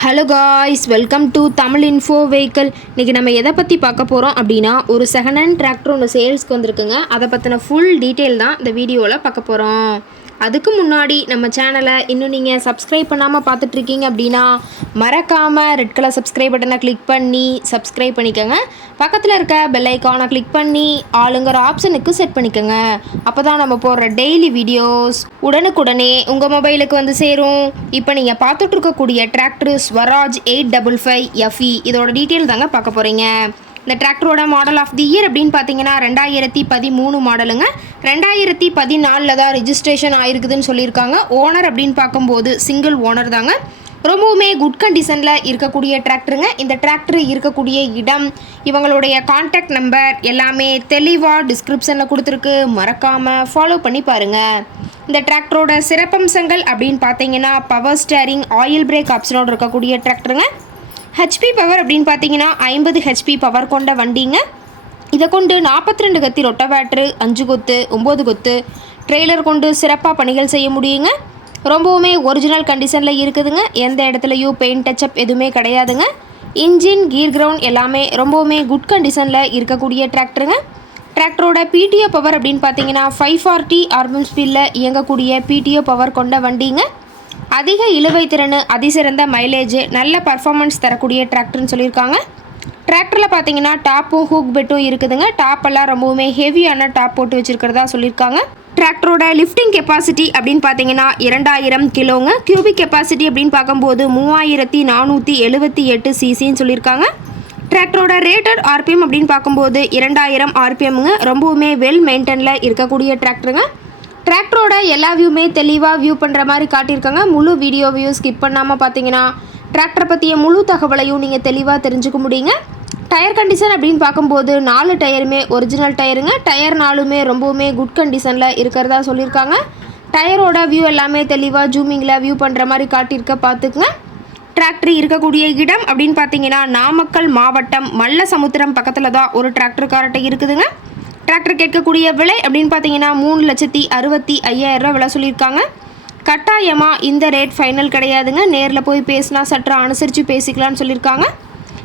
Hello guys welcome to Tamil info vehicle இன்றைக்கி நம்ம எதை பற்றி பார்க்க போகிறோம் அப்படின்னா ஒரு செகண்ட் ஹேண்ட் டிராக்டர் ஒன்று சேல்ஸ்க்கு வந்திருக்குங்க. அதை பற்றின ஃபுல் டீட்டெயில் தான் இந்த வீடியோவில் பார்க்க போகிறோம் அதுக்கு முன்னாடி நம்ம சேனலை இன்னும் நீங்கள் சப்ஸ்கிரைப் பண்ணாமல் பார்த்துட்ருக்கீங்க அப்படின்னா மறக்காமல் ரெட் கலர் சப்ஸ்கிரைப் பட்டனை கிளிக் பண்ணி சப்ஸ்கிரைப் பண்ணிக்கோங்க. பக்கத்தில் இருக்க பெல் ஐக்கானை கிளிக் பண்ணி ஆளுங்கிற ஆப்ஷனுக்கு செட் பண்ணிக்கோங்க. அப்போ தான் நம்ம போடுற டெய்லி வீடியோஸ் உடனுக்குடனே உங்கள் மொபைலுக்கு வந்து சேரும். இப்போ நீங்கள் பார்த்துட்ருக்கக்கூடிய tractor Swaraj eight double five FE இதோட டீட்டெயில் தாங்க பார்க்க போகிறீங்க இந்த டிராக்டரோட மாடல் ஆஃப் தி இயர் அப்படின்னு பார்த்தீங்கன்னா ரெண்டாயிரத்தி பதிமூணு மாடலுங்க ரெண்டாயிரத்தி பதினாலில் தான் ரிஜிஸ்ட்ரேஷன் ஆயிருக்குதுன்னு சொல்லியிருக்காங்க. ஓனர் அப்படின்னு பார்க்கும்போது சிங்கிள் ஓனர் தாங்க. ரொம்பவுமே குட் கண்டிஷனில் இருக்கக்கூடிய டிராக்டருங்க இந்த டிராக்டர் இருக்கக்கூடிய இடம் இவங்களுடைய காண்டாக்ட் நம்பர் எல்லாமே தெளிவாக டிஸ்கிரிப்ஷனில் கொடுத்துருக்கு. மறக்காமல் ஃபாலோ பண்ணி பாருங்கள் இந்த டிராக்டரோட சிறப்பம்சங்கள் அப்படின்னு பார்த்தீங்கன்னா பவர் ஸ்டேரிங் ஆயில் பிரேக் ஆப்ஷனோடு இருக்கக்கூடிய டிராக்டருங்க ஹெச்பி பவர் அப்படின்னு பார்த்தீங்கன்னா ஐம்பது ஹெச்பி பவர் கொண்ட வண்டிங்க. இதை கொண்டு நாற்பத்தி ரெண்டு கத்தி ரொட்டவேட்ரு அஞ்சு கொத்து ஒம்பது கொத்து ட்ரெய்லர் கொண்டு சிறப்பாக பணிகள் செய்ய முடியுங்க. ரொம்பவுமே ஒரிஜினல் கண்டிஷனில் இருக்குதுங்க. எந்த இடத்துலையும் பெயிண்ட் டச்சப் எதுவுமே கிடையாதுங்க. இன்ஜின் கீர் கிரவுண்ட் எல்லாமே ரொம்பவுமே குட் கண்டிஷனில் இருக்கக்கூடிய டிராக்டருங்க. டிராக்டரோட பிடிஓ பவர் அப்படின்னு பார்த்தீங்கன்னா ஃபைவ் ஃபார்ட்டி ஆர்பம் ஸ்பீடில் இயங்கக்கூடிய பிடிஓ பவர் கொண்ட வண்டிங்க. அதிக இழுவை திறன் அதிசிறந்த மைலேஜ் நல்ல பர்ஃபார்மன்ஸ் தரக்கூடிய டிராக்டர்னு சொல்லியிருக்காங்க. டிராக்டரில் பார்த்தீங்கன்னா டாப்பும் ஹூக் பெட்டும் இருக்குதுங்க. டாப் எல்லாம் ரொம்பவுமே ஹெவியான டாப் போட்டு வச்சுருக்கிறதா சொல்லியிருக்காங்க. டிராக்டரோட லிஃப்டிங் கெப்பாசிட்டி அப்படின்னு பார்த்தீங்கன்னா இரண்டாயிரம் கிலோங்க கியூபிக் கெப்பாசிட்டி அப்படின்னு பார்க்கும்போது மூவாயிரத்தி நானூற்றி எழுபத்தி எட்டு சிசின்னு சொல்லியிருக்காங்க. டிராக்டரோட ரேட்டட் ஆர்பிஎம் அப்படின்னு பார்க்கும்போது இரண்டாயிரம் ஆர்பிஎம்ங்க ரொம்பவுமே வெல் மெயின்டெனில் இருக்கக்கூடிய டிராக்டருங்க டிராக்டரோட எல்லா வியூமே தெளிவாக வியூ பண்ணுற மாதிரி காட்டியிருக்காங்க. முழு வீடியோவையும் ஸ்கிப் பண்ணாமல் பார்த்தீங்கன்னா டிராக்டரை பற்றிய முழு தகவலையும் நீங்கள் தெளிவாக தெரிஞ்சுக்க முடியுங்க. டயர் கண்டிஷன் அப்படின்னு பார்க்கும்போது நாலு டயருமே ஒரிஜினல் டயருங்க. டயர் நாலுமே ரொம்பவுமே குட் கண்டிஷனில் இருக்கிறதா சொல்லியிருக்காங்க. டயரோட வியூ எல்லாமே தெளிவாக ஜூமிங்கில் வியூ பண்ணுற மாதிரி காட்டியிருக்க பார்த்துக்குங்க. டிராக்டர் இருக்கக்கூடிய இடம் அப்படின்னு பார்த்தீங்கன்னா நாமக்கல் மாவட்டம் மல்ல சமுத்திரம் பக்கத்தில் தான் ஒரு டிராக்டர் கார்ட்டை இருக்குதுங்க. டிராக்டர் கேட்கக்கூடிய விலை அப்படின்னு பார்த்தீங்கன்னா மூணு லட்சத்தி அறுபத்தி ஐயாயிரம் விலை சொல்லியிருக்காங்க. கட்டாயமாக இந்த ரேட் ஃபைனல் கிடையாதுங்க. நேரில் போய் பேசினா சற்று அனுசரித்து பேசிக்கலாம்னு சொல்லியிருக்காங்க.